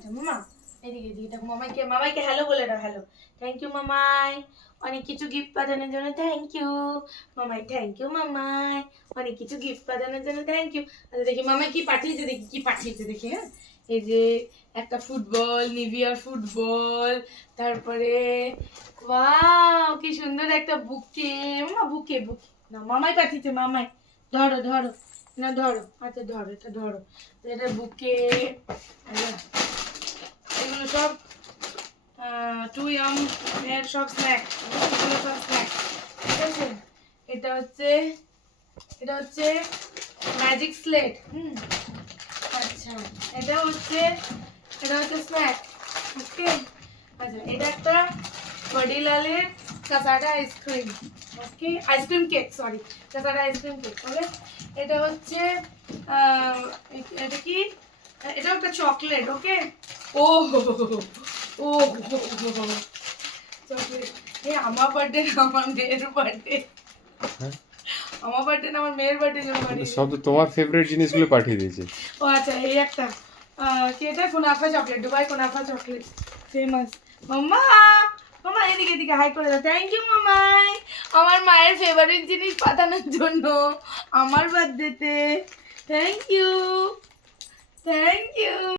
আচ্ছা মামা এদিকে এদিকে দেখো, মামাইকে হ্যালো বলে দাও, হ্যালো। থ্যাংক ইউ মামাই, অনেক কিছু গিফট পাঠানোর জন্য থ্যাংক ইউ মামাই। থ্যাংক ইউ মামাই, অনেক কিছু গিফট পাঠানোর জন্য থ্যাংক ইউ। আচ্ছা দেখি মামাই কি পাঠিয়েছে, দেখি কি পাঠিয়েছে দেখি। হ্যাঁ, এই যে একটা ফুটবল, নিভিয়ার ফুটবল, তারপরে ওয়াও কি সুন্দর একটা বুকে। মামা বুকে বুকে না, মামাই পাঠিয়েছে, মামাই। ধরো ধরো, না ধরো, আচ্ছা ধরো, এটা ধরো, এটা বুকে। এগুলো সব টু ইয়াম এর সব স্ন্যাক, এগুলো সব স্ন্যাক, ঠিক আছে। এটা হচ্ছে ম্যাজিক স্লেট। আচ্ছা এটা হচ্ছে স্ন্যাক, ওকে। আচ্ছা এটা একটা বডিলালের cassata ice cream, okay, ice cream cake, sorry, cassata ice cream cake, okay. এটা হচ্ছে এটা কি, এটা একটা চকলেট, ওকে। ও ও চকলেট। এই আমার বার্থডে না, আমার মেয়ের বার্থডে, আমার বার্থডে না, আমার মেয়ের বার্থডে জন্য পাঠিয়েছে। সব তো তোমার ফেভারিট জিনিসগুলো পাঠিয়ে দিয়েছে। ও আচ্ছা এই একটা কি এটা, কুনাফা চকলেট, দুবাই কুনাফা চকলেট, ফেমাস। মাম্মা মামা এদিকে এদিকে হাই করে দাও। থ্যাংক ইউ মামাই, আমার মায়ের ফেভারিট জিনিস পাঠানোর জন্য আমার বার্থডেতে। Thank you, thank you.